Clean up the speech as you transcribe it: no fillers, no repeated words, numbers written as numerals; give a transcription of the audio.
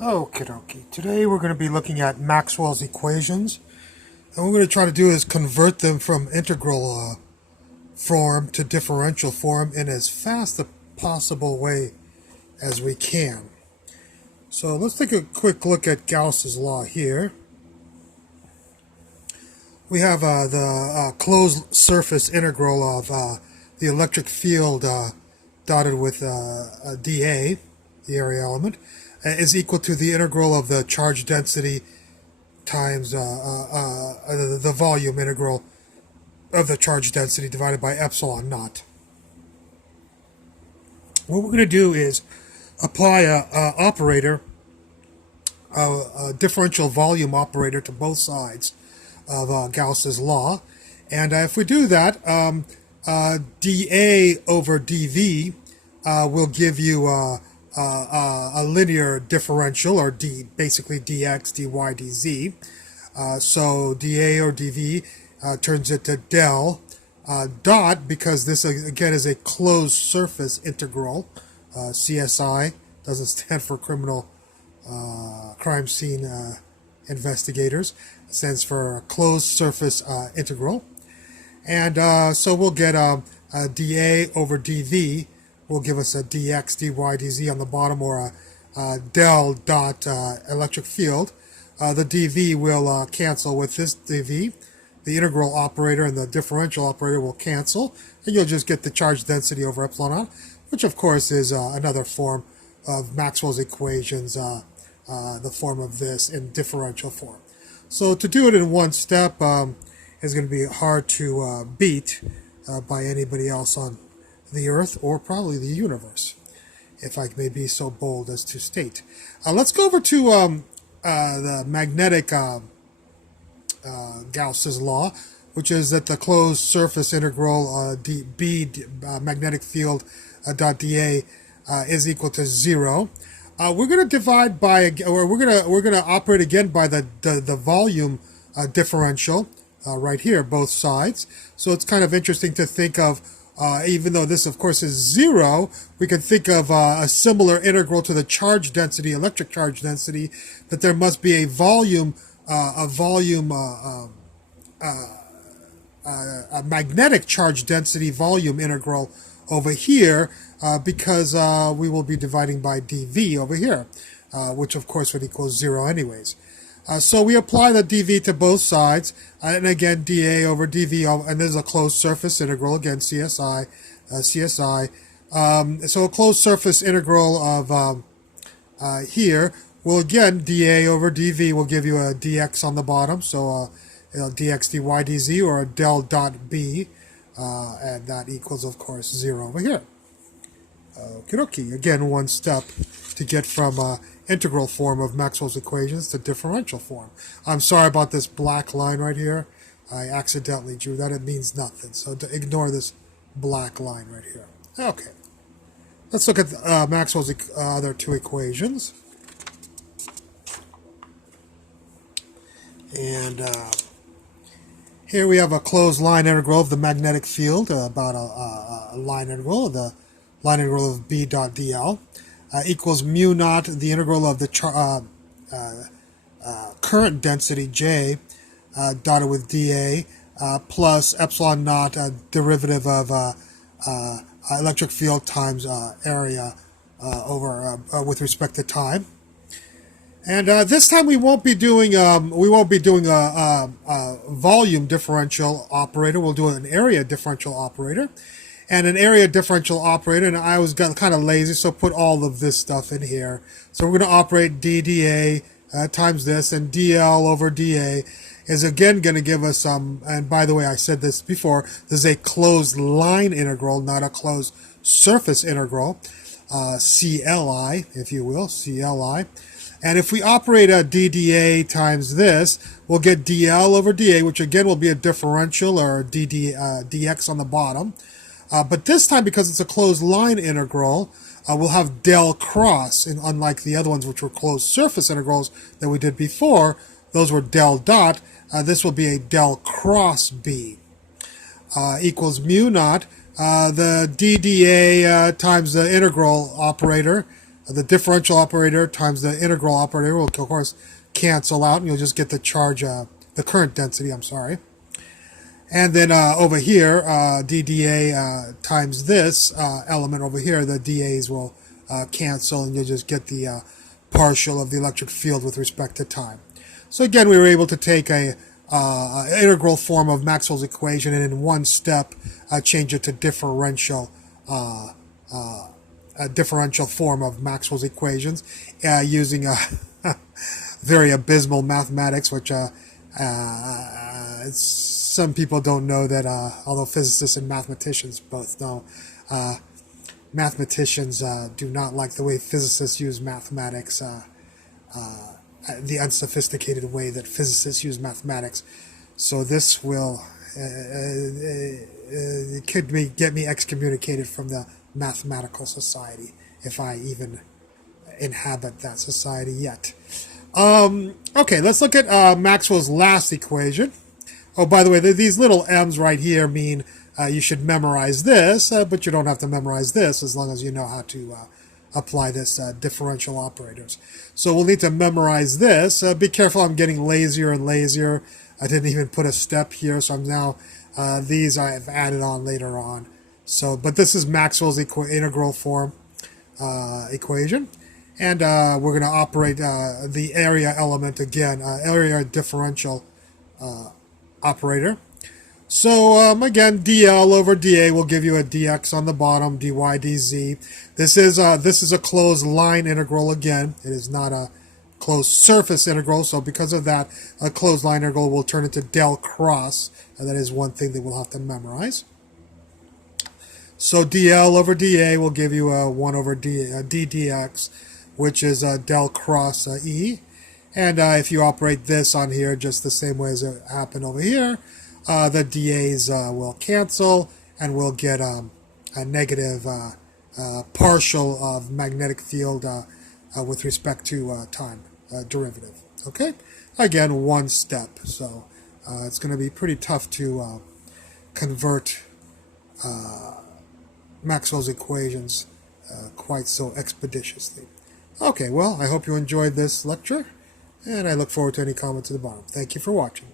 Okie dokie. Today we're going to be looking at Maxwell's equations. And what we're going to try to do is convert them from integral form to differential form in as fast a possible way as we can. So let's take a quick look at Gauss's law here. We have the closed surface integral of the electric field dotted with dA, the area element, is equal to the integral of the charge density times the volume integral of the charge density divided by epsilon naught. What we're going to do is apply a differential volume operator to both sides of Gauss's law. And if we do that, dA over dV will give you a linear differential, or basically dx, dy, dz. So dA or dV turns into del dot, because this again is a closed surface integral. CSI doesn't stand for criminal crime scene investigators. It stands for closed surface integral. And so we'll get dA over dV will give us a dx, dy, dz on the bottom, or a del dot electric field. The dV will cancel with this dV. The integral operator and the differential operator will cancel, and you'll just get the charge density over epsilon naught, which of course is another form of Maxwell's equations, the form of this in differential form. So to do it in one step is going to be hard to beat by anybody else on the Earth, or probably the universe, if I may be so bold as to state. Let's go over to the magnetic Gauss's law, which is that the closed surface integral magnetic field dot dA is equal to 0. We're going to divide by, or we're going to operate again by the volume differential right here, both sides. So it's kind of interesting to think of, even though this of course is 0, we can think of a similar integral to the charge density, electric charge density, that there must be a magnetic charge density volume integral over here, because we will be dividing by dV over here, which of course would equal 0 anyways. So we apply the dV to both sides, and again dA over dV, and there's a closed surface integral, again CSI. So a closed surface integral of here will again dA over dV will give you a dx on the bottom, so dx dy dz, or a del dot b, and that equals of course 0 over here. Okie dokie. Again, one step to get from integral form of Maxwell's equations to differential form. I'm sorry about this black line right here. I accidentally drew that. It means nothing, so ignore this black line right here. Okay. Let's look at Maxwell's other two equations. And here we have a closed line integral of the magnetic field, about a line integral, the line integral of B dot dl, equals mu naught, the integral of the current density J dotted with dA, plus epsilon naught, derivative of electric field times area over with respect to time. And this time we won't be doing a volume differential operator. We'll do an area differential operator. And an area differential operator, and I was kind of lazy, so put all of this stuff in here. So we're going to operate dDA times this, and dL over dA is again going to give us some, and by the way, I said this before, this is a closed line integral, not a closed surface integral, CLI, if you will, CLI. And if we operate a dDA times this, we'll get dL over dA, which again will be a differential, or dx on the bottom. But this time, because it's a closed line integral, we'll have del cross, and unlike the other ones, which were closed surface integrals that we did before, those were del dot. This will be a del cross B, equals mu naught, the dDA times the integral operator, The differential operator times the integral operator will, of course, cancel out, and you'll just get the charge, the current density, I'm sorry. And then over here, dDA times this element over here, the dAs will cancel, and you'll just get the partial of the electric field with respect to time. So again, we were able to take a integral form of Maxwell's equation and in one step change it to differential a differential form of Maxwell's equations using very abysmal mathematics, which some people don't know that, although physicists and mathematicians both know, mathematicians do not like the way physicists use mathematics, the unsophisticated way that physicists use mathematics. So this will it could get me excommunicated from the mathematical society if I even inhabit that society yet. Okay, let's look at Maxwell's last equation. Oh, by the way, these little m's right here mean you should memorize this, but you don't have to memorize this as long as you know how to apply this differential operators. So we'll need to memorize this. Be careful, I'm getting lazier and lazier. I didn't even put a step here, so I'm now, these I have added on later on. So, but this is Maxwell's integral form equation. And we're going to operate the area element again, area differential operator. So again, dl over dA will give you a dx on the bottom, dy dz. This is a closed line integral again. It is not a closed surface integral, so because of that, a closed line integral will turn into del cross, and that is one thing that we'll have to memorize. So dl over dA will give you a 1 over d dx, which is del cross E. And if you operate this on here just the same way as it happened over here, the dAs will cancel, and we'll get a negative partial of magnetic field with respect to time derivative. Okay? Again, one step. So it's going to be pretty tough to convert Maxwell's equations quite so expeditiously. Okay, well, I hope you enjoyed this lecture, and I look forward to any comments at the bottom. Thank you for watching.